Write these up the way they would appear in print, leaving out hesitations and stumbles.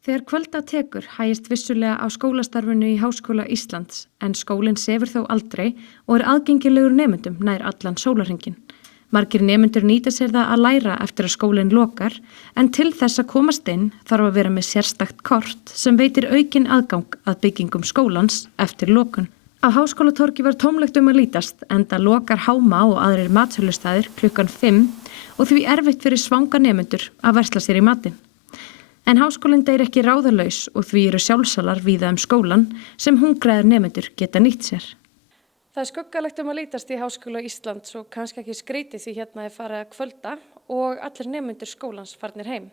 Þegar kvölda tekur hægist vissulega á skólastarfinu í Háskóla Íslands en skólinn sefur þó aldrei og er aðgengilegur nemendum nær allan sólarhringinn. Margir nemendur nýta sér það að læra eftir að skólinn lokar en til þess að komast inn þarf að vera með sérstakt kort sem veitir aukinn aðgang að byggingum skólans eftir lokun. Á Háskólatorgi var tómlegt að lítast enda lokar Háma og aðrir matsölustæðir klukkan 5 og því erfitt fyrir svanga nemendur að versla sér í matinn. En háskólinn deyr ekki ráðalaus og því eru sjálfsalar víða skólan sem hungraðir nemendur geta nýtt sér. Það er skuggalegt að lítast í Háskóla Íslands og kannski ekki skrítið því hérna er farið að kvölda og allir nemendur skólans farnir heim.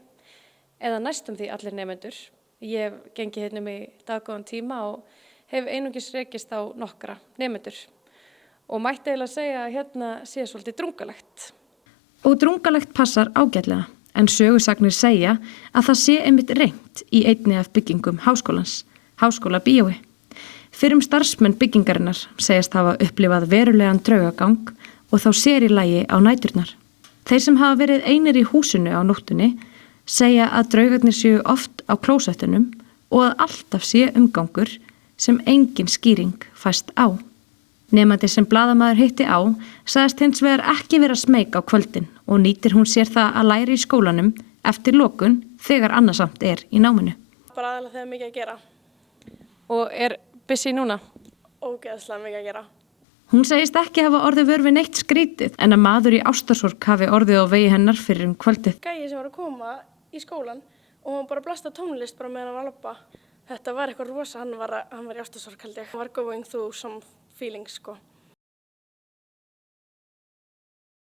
Eða næstum því allir nemendur. Ég hef gengið hérna í daggóðan tíma og hef einungis rekist á nokkra nemendur. Og mætti eiginlega segja að hérna sé svolítið drungalegt. Og drungalegt passar ágætlega. En sögusagnir segja að það sé einmitt reynt í einni af byggingum háskólans, Háskólabíói. Fyrrum starfsmenn byggingarinnar segjast hafa upplifað verulegan draugagang og þá sér í lagi á næturnar. Þeir sem hafa verið einir í húsinu á nóttunni segja að draugarnir séu oft á klósettunum og að alltaf sé umgangur sem engin skýring fæst á. Nemandi sem blaðamaður hitti á sagðist hins vegar ekki vera smeyk á kvöldin og nýtir hún sér það að læra í skólanum eftir lokun þegar annarsamt er í náminu. Bara aðalega þegar mikið að gera. Og er busy núna? Ógeðslega mikið að gera. Hún segist ekki hafa orðið vör við neitt skrítið en að maður í ástarsorg hafi orðið á vegi hennar fyrir kvöldið. Gæi sem var að koma í skólan og hann bara blasta tónlist bara meðan hann var að labba. Þetta var eitthvað rosa, hann var í ástarsorg held ég. Hann var going through some feelings sko.